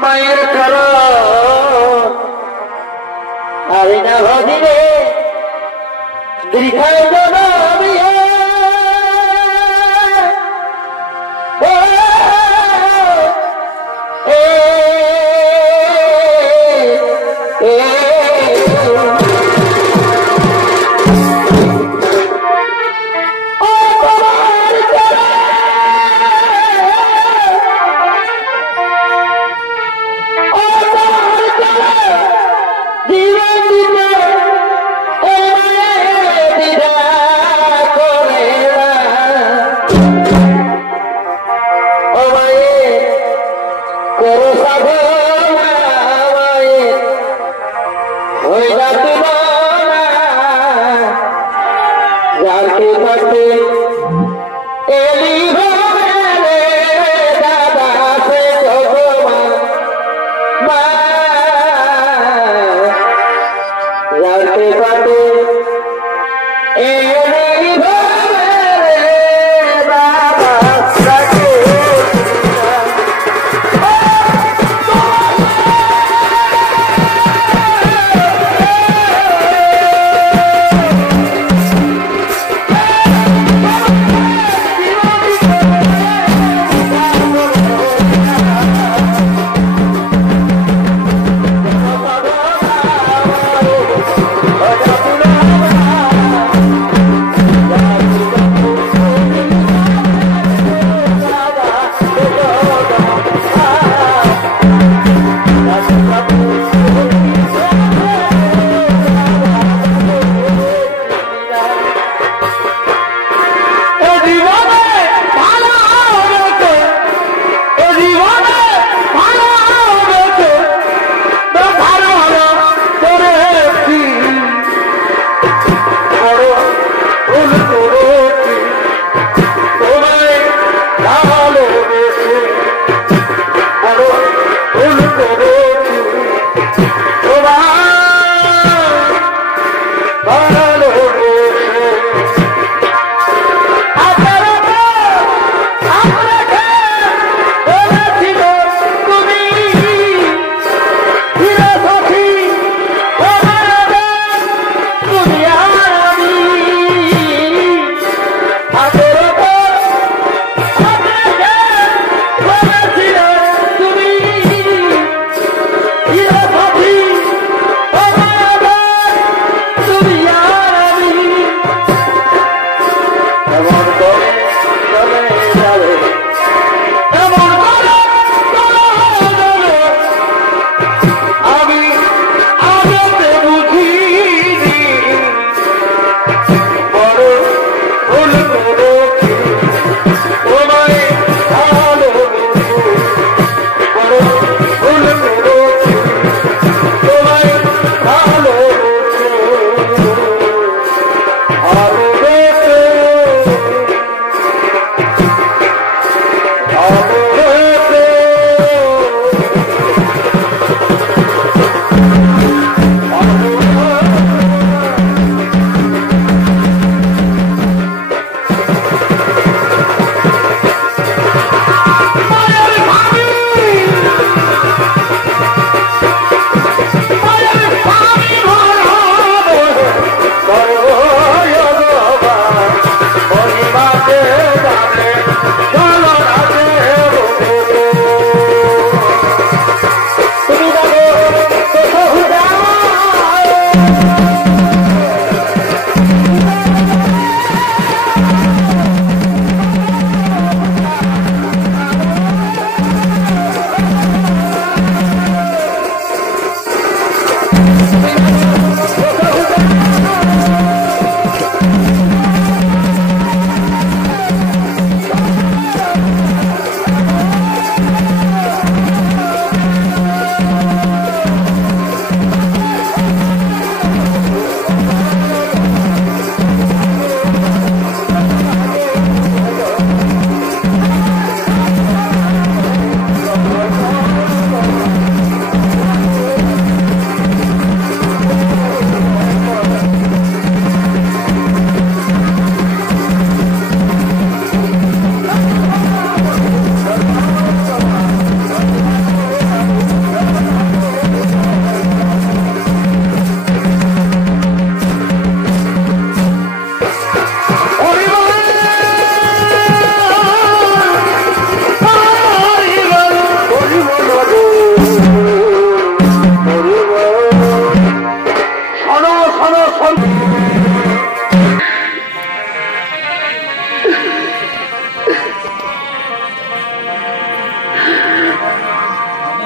মায়ের কারণ আমি না ভাবিলে দীর্ঘায় জনমিয়ে জীবন দিতে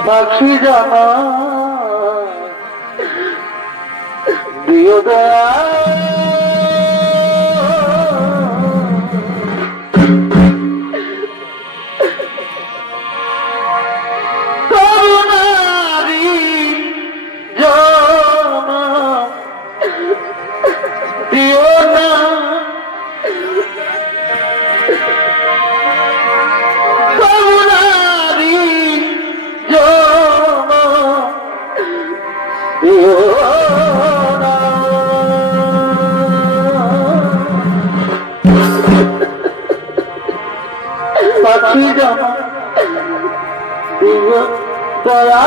পাখি জানা দিও দয়া করুণারি জানা দিও না পাখি জানা দিও দয়া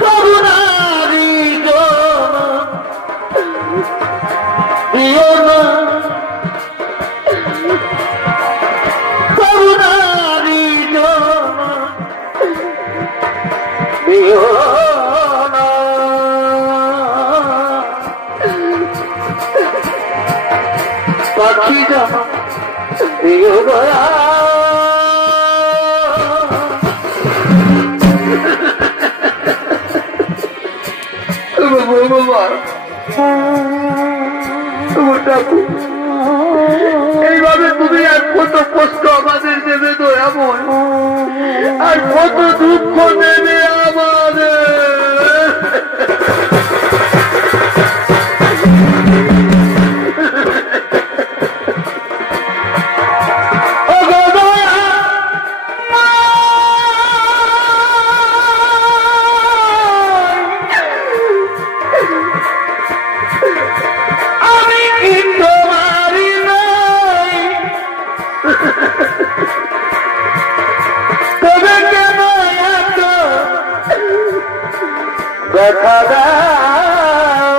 করুণারি জানা দিও না করুণারি জানা দিও না পাখি জানা দিও দয়া এইভাবে তুমি আর কত কষ্ট আমাদের দেবে দয়াময়, আর কত দুঃখ দেবে আমাদের। দেখা দাও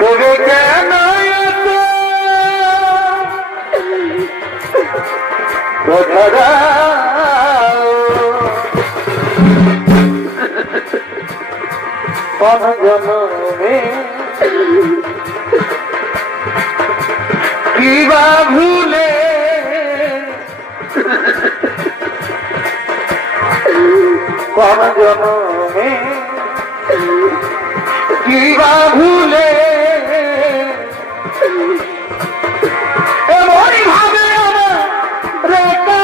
তবে কেন দেখা দাও কোন জন্মে কি বা ভুলে কোন জন্মে কি বা ভুলে এমনই ভাবে আমার রেখা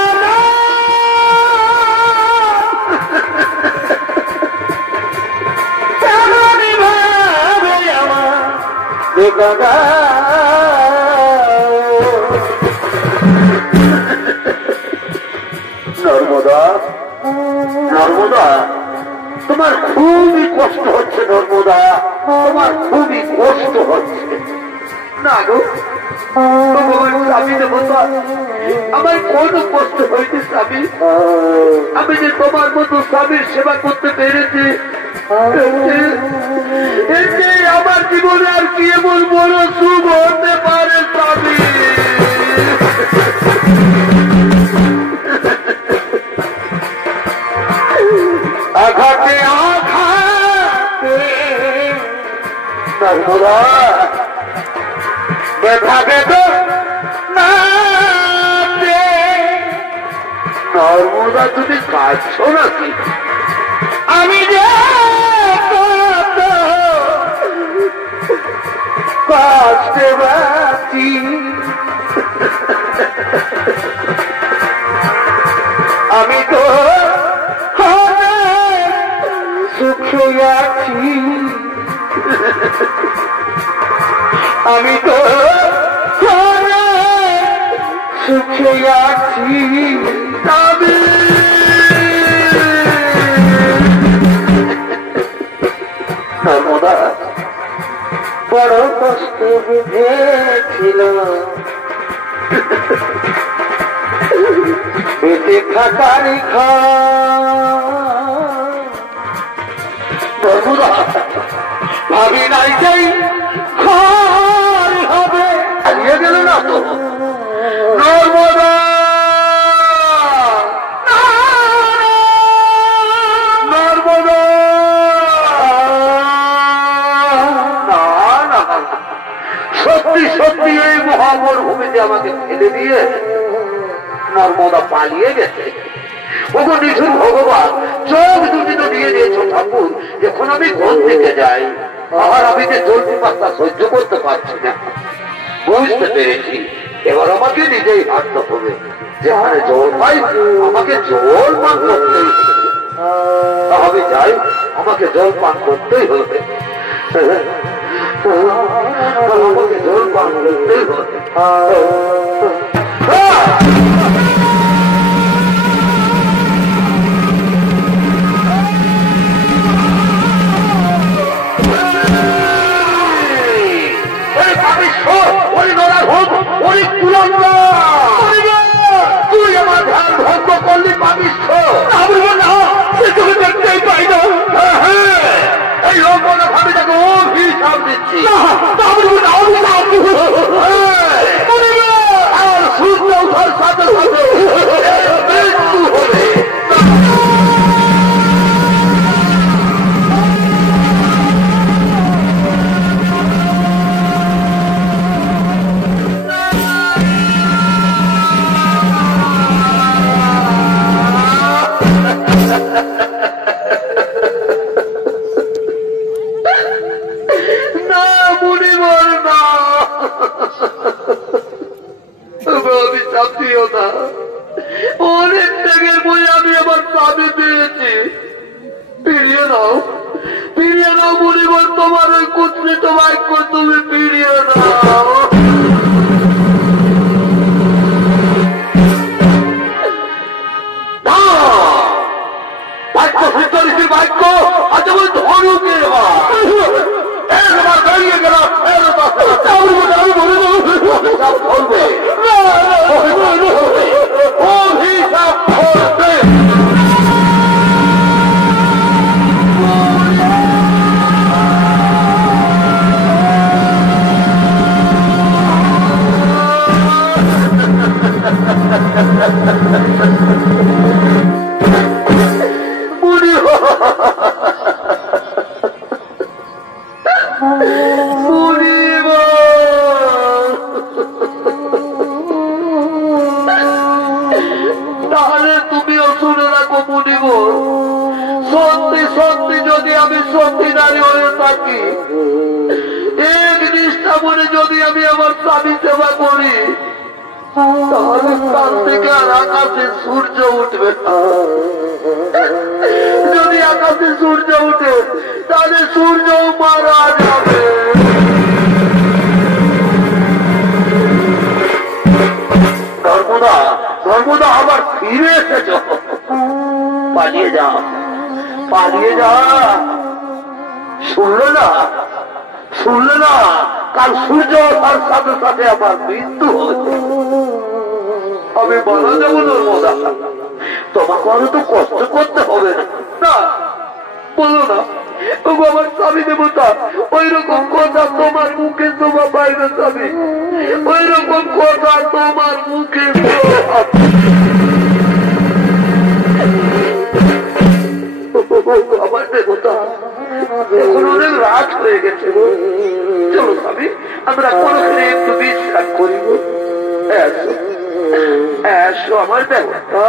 এমনই ভাবে আমার রেখা নর্মদা নর্মদা তোমার খুবই কষ্ট হচ্ছে নর্মদা, তোমার খুবই কষ্ট হচ্ছে না গো স্বামী দেবতা, আমার কোন কষ্ট হয়েছে স্বামী? আমি যে তোমার মতো স্বামীর সেবা করতে পেরেছি, এতে আমার জীবনে আর কি এমন বড় শুভ হতে পারে স্বামী? আঘাতে আঘাতে নর্মদা ব্যথা বেদনা নর্মদা তুমি কাঁদছো নাকি? আমি যে কষ্টে বাঁচি আমি তো সুখে আছি, আমি তো সুখে আছি নর্মদা বড় কষ্ট বুঝেছিল বেঁচে থাকার নর্মদা ভাবি নাই যাই ঘর হবে, হারিয়ে গেল না তো নর্মদা নর্মদা সত্যি এই মহামরুভূমিতে আমাকে ফেলে দিয়ে নর্মদা পালিয়ে গেছে। ওগো নিঠুর ভগবান, চোখ দুটি তো দিয়ে দিয়েছো ঠাকুর, এখন আমি কোন দিকে যাই? আর আমি যে জল পিপাসা সহ্য করতে পারছি না। বুঝতে পেরেছি, এবার আমাকে নিজেই হাঁটতে হবে। যেখানে জল পাই আমাকে জল পান করতেই হবে। আমি যাই, আমাকে জল পান করতেই হবে। আমাকে জল পান করতেই হবে। তুই আমার ধ্যান ভঙ্গ করলি পাবিষ্ঠ। দেখতেই পাই না। এই লোক ভাবি তাকে অভিশাপ দিচ্ছি। আর সূর্য ওঠার সাথে সাথে মৃত্যু হবে। অনেক থেকে বই আমি আমার স্বামী পেয়েছি। ফিরিয়ে দাও, ফিরিয়ে দাও মুনিবর, তোমার ওই কুৎসিত বাক্য তুমি ফিরিয়ে দাও। বাক্য সিদ্ধ বাক্য আচ্ছা ওই ধনুকের একবার দাঁড়িয়ে গেলাম। অভিশাপ করবে। তাহলে তুমিও শুনে রাখো মুনিবর, সত্যি সত্যি যদি আমি সত্যিদারি হয়ে থাকি, এক নিষ্ঠা মনে যদি আমি আমার স্বামী সেবা করি, তাহলে কাল থেকে আর আকাশে সূর্য উঠবে না। যদি আকাশে সূর্য উঠে তাহলে সূর্য মারা যাবে। ধর্মদা, ধর্মদা আবার ফিরে এসেছ। পালিয়ে যা, পালিয়ে যা। শুনলে না, শুনলে না, কাল সূর্য তার সাথে সাথে আমার মৃত্যু হয়েছে। আমি মারা যাবো নর্মদা, তোমাকে আরো তো কষ্ট করতে হবে না। বলো না ওগো আমার স্বামী দেবতা, ওই রকম কথা তোমার মুখে তোমার বাইরে স্বামী, ওই রকম কথা তোমার মুখে। আমার দেবতা এখন অনেক রাত হয়ে গেছে গো। চলো স্বামী, আমরা কোনখানে একটু বিশ্রাম করিব। এসো এসো আমার দেবতা,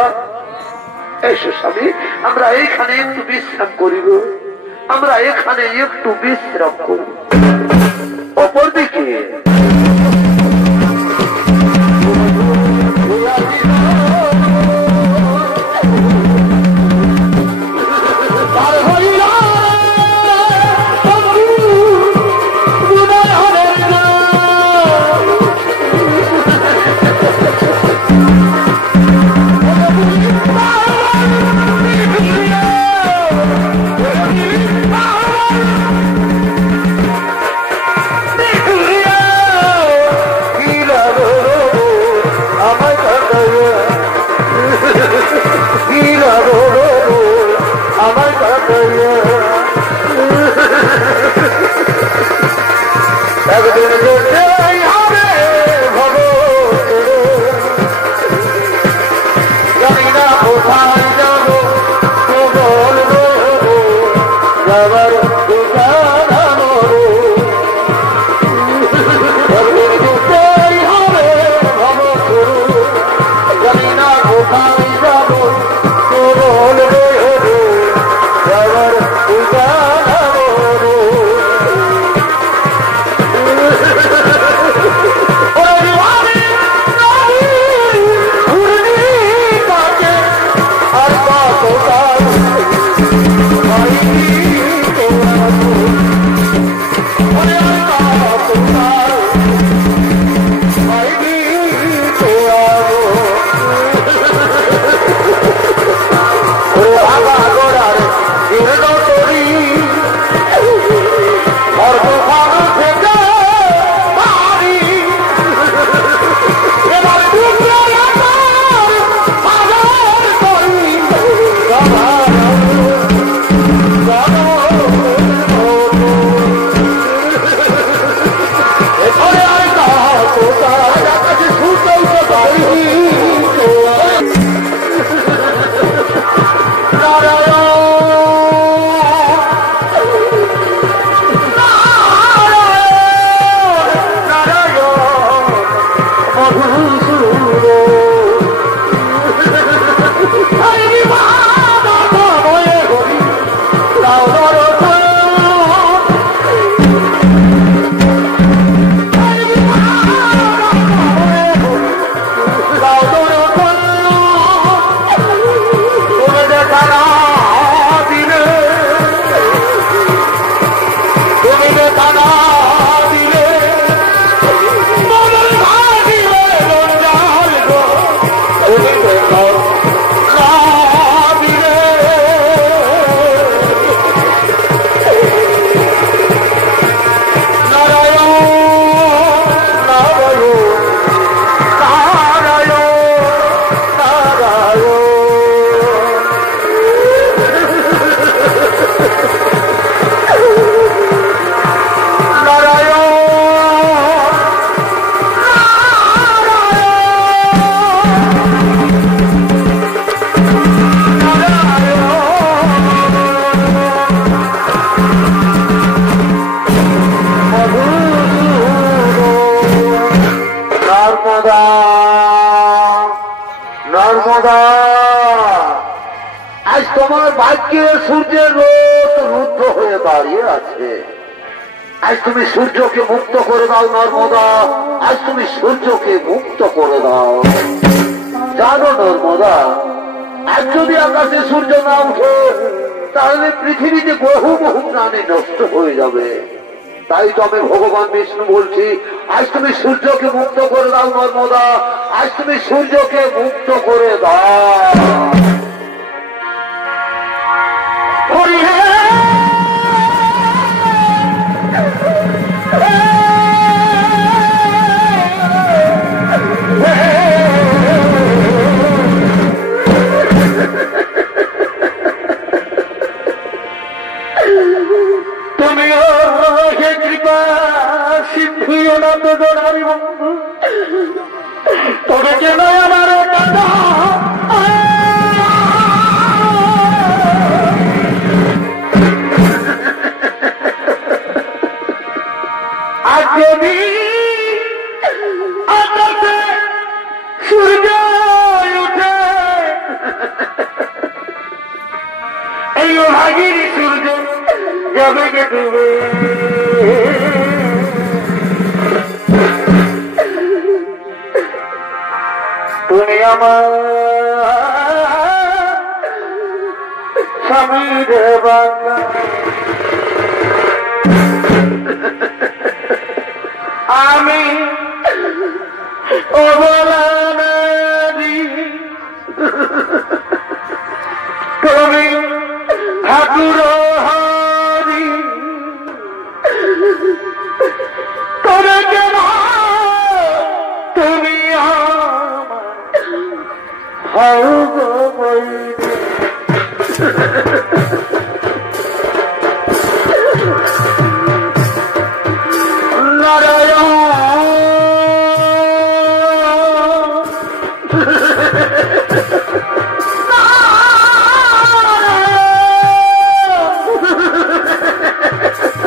এসো স্বামী, আমরা এখানে একটু বিশ্রাম করিব। আমরা এখানে একটু বিশ্রাম করি। অপরদিকে আজকে সূর্যের রোদ রুদ্ধ হয়ে দাঁড়িয়ে আছে। আজ তুমি সূর্যকে মুক্ত করে দাও নর্মদা, আজ তুমি সূর্যকে মুক্ত করে দাও। জানো নর্মদা, আজ যদি আকাশে সূর্য না উঠে তাহলে পৃথিবীতে বহু বহু প্রাণী নষ্ট হয়ে যাবে। তাই তো আমি ভগবান বিষ্ণু বলছি, আজ তুমি সূর্যকে মুক্ত করে দাও নর্মদা, আজ তুমি সূর্যকে মুক্ত করে দাও। তবে কেন আমার আজ যদি আকাশে সূর্য উঠে এই ভাগির সূর্য যাবে কে ডুবে। তুমি আমার স্বামীর বাংলা, আমি অবলা নদী, তুমি ঠাকুর হরি, তবে কেন তুমি হাও গো বৈরি। নারায়ণ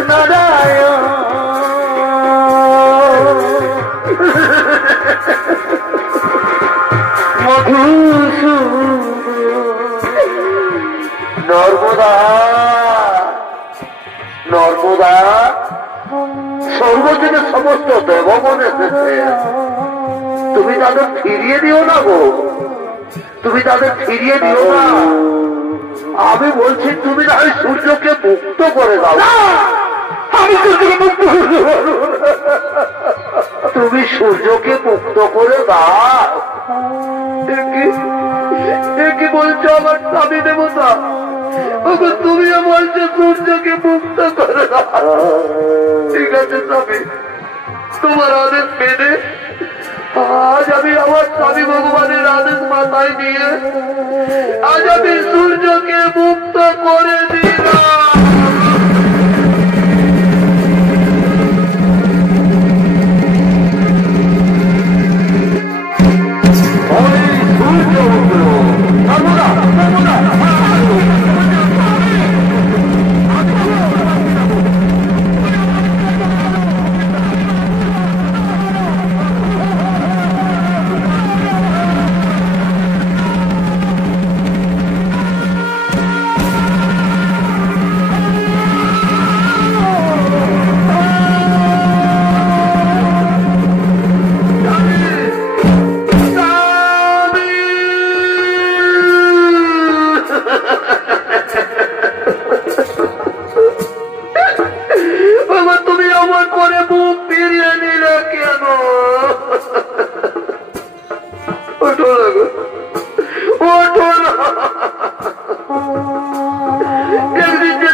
নারায়ণ নর্মদা, নর্মদা, স্বর্গ থেকে সমস্ত দেবগণ এসেছে, তুমি তাদের ফিরিয়ে দিও না গো, তুমি তাদের ফিরিয়ে দিও না। আমি বলছি তুমি না হয় সূর্যকে মুক্ত করে দাও। আমি সূর্যকে মুক্ত করতে পারবো না। তুমি সূর্যকে মুক্ত করে দাও। কি বলছো আমার স্বামী দেবতা? তুমিও বলছো সূর্যকে মুক্ত করে দাও। ঠিক আছে স্বামী, তোমার আদেশ মেনে আজ আমি আমার স্বামী ভগবানের আদেশ মাথায় নিয়ে আজ আমি সূর্যকে মুক্ত করে দিলাম।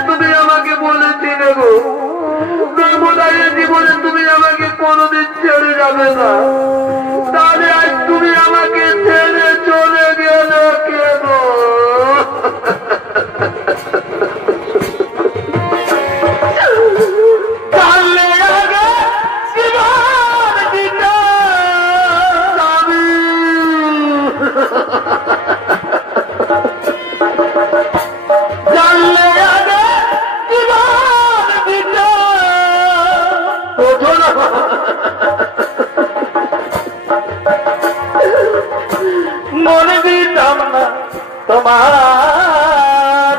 তুমি আমাকে বলেছিলে গো নর্মদায় জীবনে তুমি আমাকে কোনোদিন ছেড়ে যাবে না, তাহলে আজ তুমি আমাকে ছেড়ে চলে গেলে কেন? মনে দিতাম না তোমার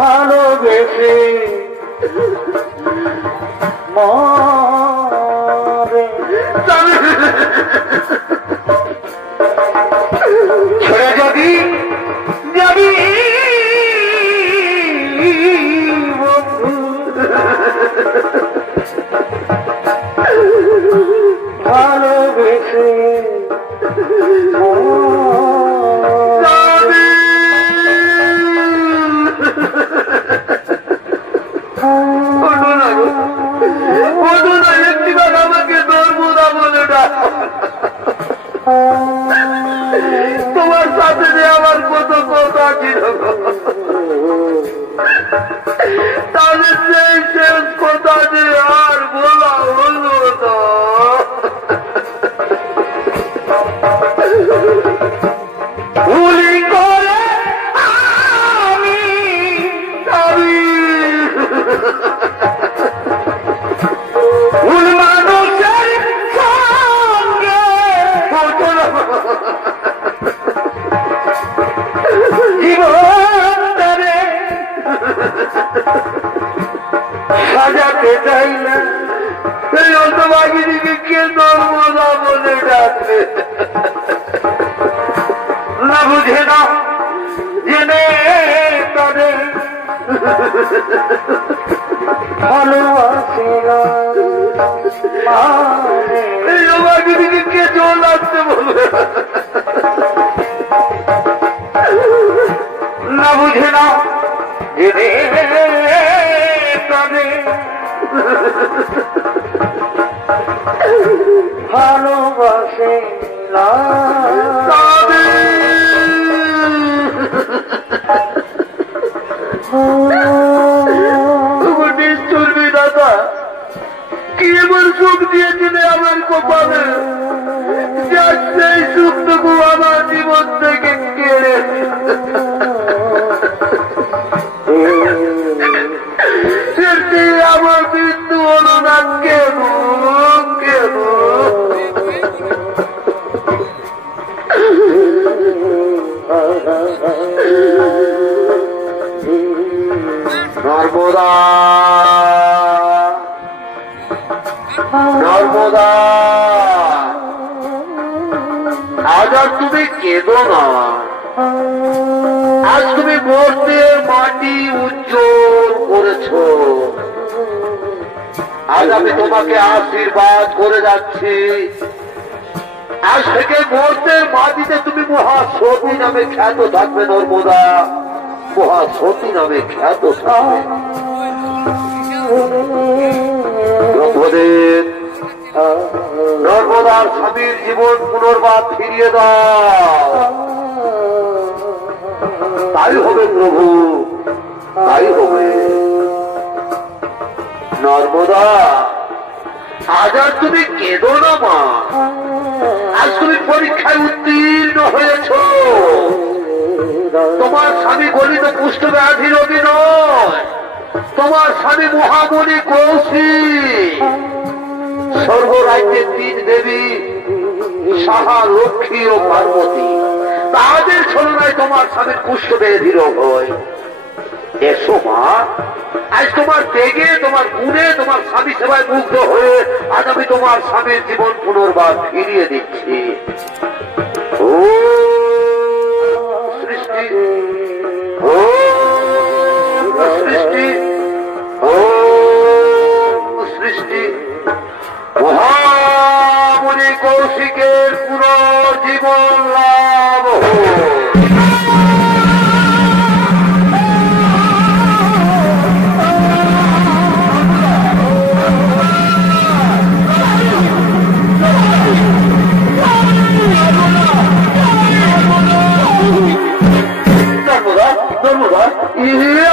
ভালোবেসে মরে ছেড়ে যদি যাবি বন্ধু ভালোবেসে তোমার সাথে যে আমার কত কথা ছিল তাদের সেই শেষ কথা যে আর বলা হলো না। ভুলি করে আমি ভুল মানুষের সঙ্গে জীবনে সাজাতে চাই না। এই অন্তবাগিনীকে কে নর্মদা বলে ডাকবে না বুঝে না জেনে তাদের ভালোবাসে এই অবাগিনীকে কে জল আসতে বলবে না বুঝে না জেনে তাদের ভালোবাসে না। চলবি দাদা কি এবার সুখ দিয়েছিলে আমার কপালে, যার সেই সুখটুকু আমার জীবন থেকে কেড়ে সেটি আমার মৃত্যু হলো না কেন কেন? নর্মদা নর্মদা আজ আর তুমি কেঁদো না। আজ তুমি মূর্তির মাটি উজ্জ্বল করেছ। আজ আমি তোমাকে আশীর্বাদ করে যাচ্ছি। আজ থেকে মূর্তির মাটিতে তুমি মহাসতী নামে খ্যাত থাকবে। নর্মদা মহাসতী নামে খ্যাত থাকবে। ব্রহ্মদেব নর্মদার স্বামীর জীবন পুনর্বার ফিরিয়ে দাও। তাই হবে প্রভু, তাই হবে। নর্মদা আজ আর তুমি কেঁদো না মা। আজ তুমি পরীক্ষায় উত্তীর্ণ হয়েছ। তোমার স্বামী গলিত পুষ্ট ব্যাধি রোগী নয়। তোমার স্বামী মহামণি কৌশিক স্বর্গরাজ্যের তিন দেবী সাহা, লক্ষ্মী ও পার্বতী, তাদের ছলনায় তোমার স্বামীর কুষ্ঠ ব্যাধি রোগ হয়। এসো মা, আজ তোমার তেগে, তোমার গুণে, তোমার স্বামী সেবায় মুগ্ধ হয়ে আজ আমি তোমার স্বামীর জীবন পুনর্বার ফিরিয়ে দিচ্ছি। ও সৃষ্টি, ও সৃষ্টি, ও সৃষ্টি। মহামণি কৌশিকের পুনর্জীবন লাভ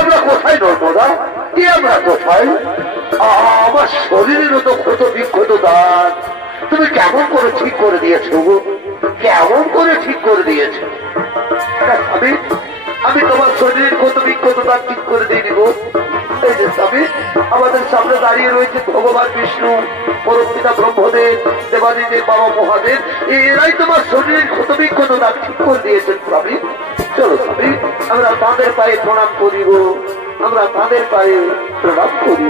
আমরা কোথায়? নর্মদা কি আমরা কোথায়? আমার শরীরেরও তো ক্ষত বিক্ষত দাঁত তুমি কেমন করে ঠিক করে দিয়েছ গো? কেমন করে ঠিক করে দিয়েছ? আমি তোমার শরীরের ক্ষত বিক্ষত দাঁত ঠিক করে দিয়ে দিব। এই যে স্বামী, আমাদের সামনে দাঁড়িয়ে রয়েছে ভগবান বিষ্ণু, পরমপিতা ব্রহ্মদেব, দেবাদিদেব, বাবা মহাদেব। এরাই তোমার শরীরের ক্ষত বিক্ষত দাঁত ঠিক করে দিয়েছেন স্বামী। চলো স্বামী, আমরা তাদের পায়ে প্রণাম করিব। আমরা তাদের পায়ে প্রণাম করি।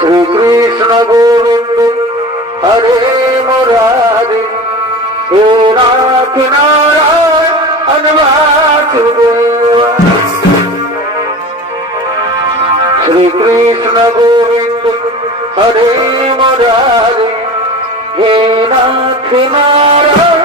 শ্রীকৃষ্ণ গোবিন্দ হরে মুরারি হে নাথ নারায়ণ বাসুদেব। শ্রীকৃষ্ণ গোবিন্দ হরে মুরারি হে নাথ নারায়ণ